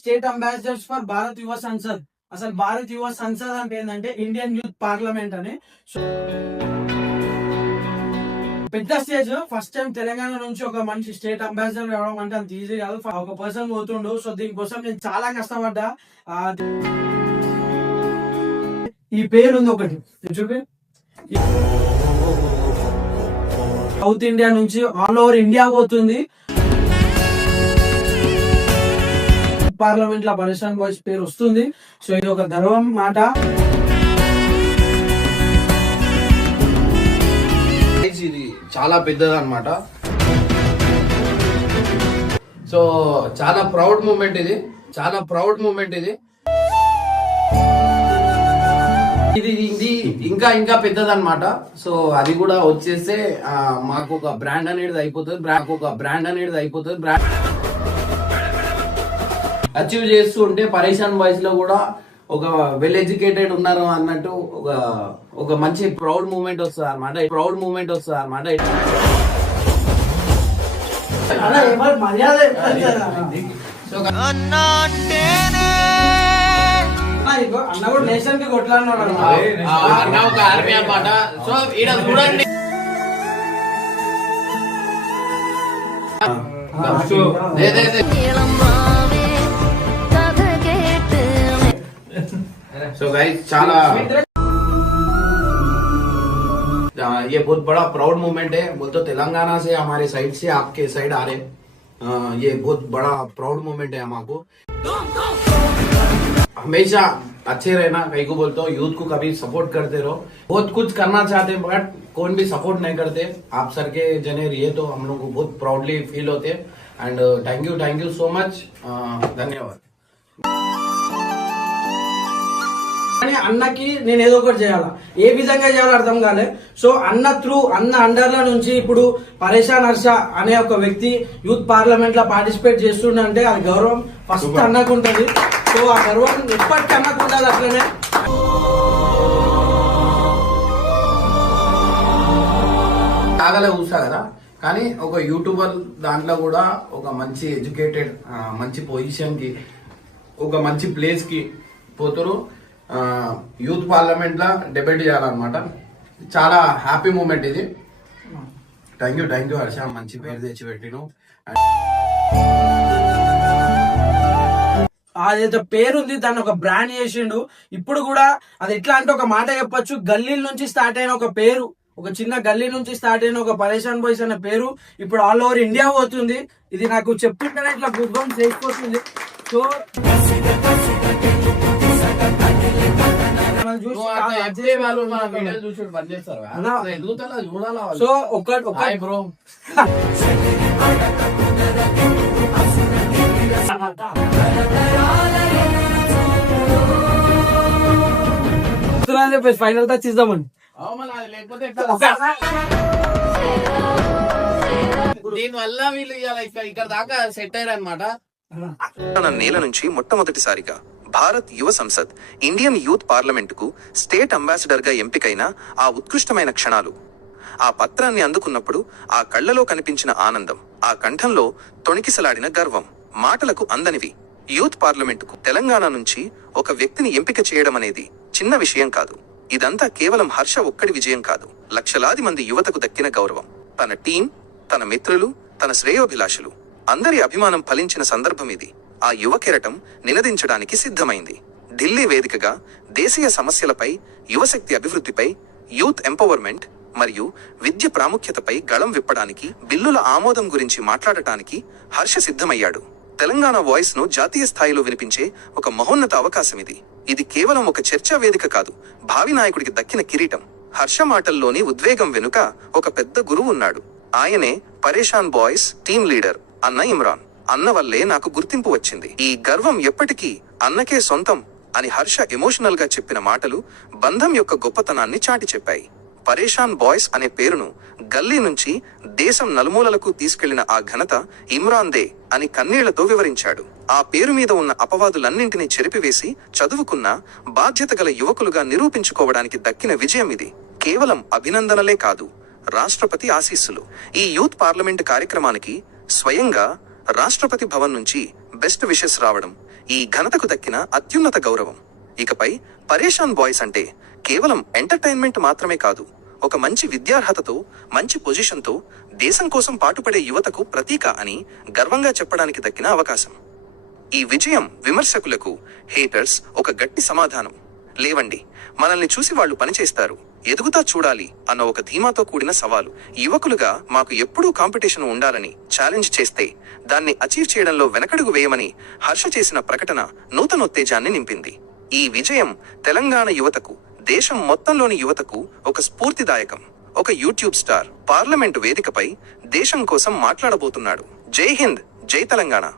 State ambassadors for Bharat Yuva Sansad. అసలు భారత్ యువ సంసద్ అంటే ఏంటంటే ఇండియన్ యూత్ పార్లమెంట్ అని. సో పెద్ద స్టేజ్. ఫస్ట్ టైం తెలంగాణ నుంచి ఒక మంచి స్టేట్ అంబాసిడర్ రావడం అంటే అంత ఈజీ కాదు. ఒక పర్సన్ పోతుండు. సో దీనికోసం నేను చాలా కష్టపడ్డా. ఈ పేరు ఉంది ఒకటి చూపి సౌత్ ఇండియా నుంచి ఆల్ ఓవర్ ఇండియా పోతుంది. పార్లమెంట్లో పరిశ్రమ బాయ్స్ పేరు వస్తుంది. సో ఇది ఒక గర్వం మాట. ఇది చాలా పెద్దది అనమాట సో చాలా ప్రౌడ్ మూమెంట్ ఇది. చాలా ప్రౌడ్ మూమెంట్ ఇది. ఇది ఇది ఇంకా ఇంకా పెద్దది అనమాట సో అది కూడా వచ్చేస్తే మాకు ఒక బ్రాండ్ అనేది అయిపోతుంది. బ్రాండ్ ఒక బ్రాండ్ అనేది అయిపోతుంది. బ్రాండ్ అచీవ్ చేస్తూ ఉంటే పరేషాన్ బాయ్స్లో కూడా ఒక వెల్ ఎడ్యుకేటెడ్ ఉన్నారు అన్నట్టు ఒక ఒక మంచి ప్రౌడ్ మూమెంట్ వస్తుంది అనమాట ప్రౌడ్ మూమెంట్ వస్తుంది అనమాట అన్న కూడా నేషన్కి కొట్లాడినాడు అన్న. ఆ, అన్న ఒక ఆర్మీ అనమాట సో ఈడ చూడండి. सो गाइस चाला ये बहुत बड़ा प्राउड मोमेंट है। बोल तो तेलंगाना से, हमारे साइड से, आपके साइड आ रहे हाँ, ये बहुत बड़ा प्राउड मोमेंट है हमारे हमेशा अच्छे रहना, कहीं को बोलते हो यूथ को कभी सपोर्ट करते रहो। बहुत कुछ करना चाहते हैं बट कौन भी सपोर्ट नहीं करते। आप सर के जने रही तो हम लोग को बहुत प्राउडली फील होते and thank you thank you so much धन्यवाद। కానీ అన్నకి నేను ఏదో ఒకటి చేయాలా? ఏ విధంగా చేయాలో అర్థం కాలే. సో అన్న త్రూ అన్న అండర్ల నుంచి ఇప్పుడు పరేషాన్ హర్ష అనే ఒక వ్యక్తి యూత్ పార్లమెంట్లో పార్టిసిపేట్ చేస్తుండంటే అది గౌరవం. ఫస్ట్ అన్నకు ఉంటుంది. సో ఆ గర్వం ఎప్పటికీ అన్నకు ఉండాలి అట్లనే. కాగలే చూసా కదా? కానీ ఒక యూట్యూబర్ దాంట్లో కూడా ఒక మంచి ఎడ్యుకేటెడ్ మంచి పొజిషన్కి ఒక మంచి ప్లేస్కి పోతురు. యూత్ పార్లమెంట్ లా డిబేట్ చేయాలన్నమాట. చాలా హ్యాపీ మూమెంట్ ఇది. Thank you thank you Harsha. మంచి పేరు తెచ్చి పెట్టిను పేరుంది దాన్ని ఒక బ్రాండ్ చేసిండు. ఇప్పుడు కూడా అది ఎట్లా అంటే ఒక మాట చెప్పొచ్చు. గల్లీల నుంచి స్టార్ట్ అయిన ఒక పేరు ఒక చిన్న గల్లీ నుంచి స్టార్ట్ అయిన ఒక పరేషాన్ బాయ్స్ అనే పేరు ఇప్పుడు ఆల్ ఓవర్ ఇండియా పోతుంది. ఇది నాకు చెప్తుంటేనే ఇట్లా గుర్రం చేసిపోతుంది. సో సో ఒక ఒక బ్రో. చెప్పేసి ఫైనల్ టచ్ ఇద్దామని లేకపోతే దీని వల్ల వీళ్ళు ఇక్కడ ఇక్కడ దాకా సెట్ అయ్యారు అనమాట తెలంగాణ నేల నుంచి మొట్టమొదటిసారిగా భారత్ యువ సంసద్ ఇండియన్ యూత్ పార్లమెంటుకు స్టేట్ అంబాసిడర్గా ఎంపికైన ఆ ఉత్కృష్టమైన క్షణాలు. ఆ పత్రాన్ని అందుకున్నప్పుడు ఆ కళ్ళలో కనిపించిన ఆనందం ఆ కంఠంలో తొణికిసలాడిన గర్వం మాటలకు అందనివి. యూత్ పార్లమెంటుకు తెలంగాణ నుంచి ఒక వ్యక్తిని ఎంపిక చేయడం అనేది చిన్న విషయం కాదు. ఇదంతా కేవలం హర్ష ఒక్కడి విజయం కాదు. లక్షలాది మంది యువతకు దక్కిన గౌరవం. తన టీం తన మిత్రులు తన శ్రేయోభిలాషులు. అందరి అభిమానం ఫలించిన సందర్భం ఇది. ఆ యువ కెరటం నినదించడానికి సిద్ధమైంది. ఢిల్లీ వేదికగా దేశీయ సమస్యలపై యువశక్తి అభివృద్ధిపై యూత్ ఎంపవర్మెంట్ మరియు విద్య ప్రాముఖ్యతపై గళం విప్పడానికి బిల్లుల ఆమోదం గురించి మాట్లాడటానికి హర్ష సిద్ధమయ్యాడు. తెలంగాణ వాయిస్ను జాతీయ స్థాయిలో వినిపించే ఒక మహోన్నత అవకాశం ఇది. ఇది కేవలం ఒక చర్చా వేదిక కాదు భావి నాయకుడికి దక్కిన కిరీటం. హర్ష మాటల్లోని ఉద్వేగం వెనుక ఒక పెద్ద గురువు ఉన్నాడు. ఆయనే పరేషాన్ బాయ్స్ టీమ్ లీడర్ అన్న ఇమ్రాన్. అన్న వల్లే నాకు గుర్తింపు వచ్చింది. ఈ గర్వం ఎప్పటికీ అన్నకే సొంతం అని హర్ష ఎమోషనల్గా చెప్పిన మాటలు బంధం యొక్క గొప్పతనాన్ని చాటి చెప్పాయి. పరేషాన్ బాయ్స్ అనే పేరును గల్లీ నుంచి దేశం నలుమూలలకు తీసుకెళ్ళిన ఆ ఘనత ఇమ్రాన్ దే అని కన్నీళ్ళతో వివరించాడు. ఆ పేరు మీద ఉన్న అపవాదులన్నింటినీ చెరిపివేసి చదువుకున్న బాధ్యత గల యువకులుగా నిరూపించుకోవడానికి దక్కిన విజయం ఇది. కేవలం అభినందనలే కాదు రాష్ట్రపతి ఆశీస్సులు. ఈ యూత్ పార్లమెంట్ కార్యక్రమానికి స్వయంగా రాష్ట్రపతి భవన్ నుంచి బెస్ట్ విషెస్ రావడం ఈ ఘనతకు దక్కిన అత్యున్నత గౌరవం. ఇకపై పరేషాన్ బాయ్స్ అంటే కేవలం ఎంటర్టైన్మెంట్ మాత్రమే కాదు ఒక మంచి విద్యార్హతతో మంచి పొజిషన్తో దేశం కోసం పాటుపడే యువతకు ప్రతీక అని గర్వంగా చెప్పడానికి దక్కిన అవకాశం. ఈ విజయం విమర్శకులకు హేటర్స్ ఒక గట్టి సమాధానం. లేవండి మనల్ని చూసి వాళ్ళు పనిచేస్తారు ఎదుగుతా చూడాలి అన్న ఒక ధీమాతో కూడిన సవాలు. యువకులుగా మాకు ఎప్పుడూ కాంపిటీషన్ ఉండాలని ఛాలెంజ్ చేస్తే దాన్ని అచీవ్ చేయడంలో వెనకడుగు వేయమని హర్ష చేసిన ప్రకటన నూతనోత్తేజాన్ని నింపింది. ఈ విజయం తెలంగాణ యువతకు దేశం మొత్తంలోని యువతకు ఒక స్ఫూర్తిదాయకం. ఒక యూట్యూబ్ స్టార్ పార్లమెంటు వేదికపై దేశం కోసం మాట్లాడబోతున్నాడు. జై హింద్ జై తెలంగాణ.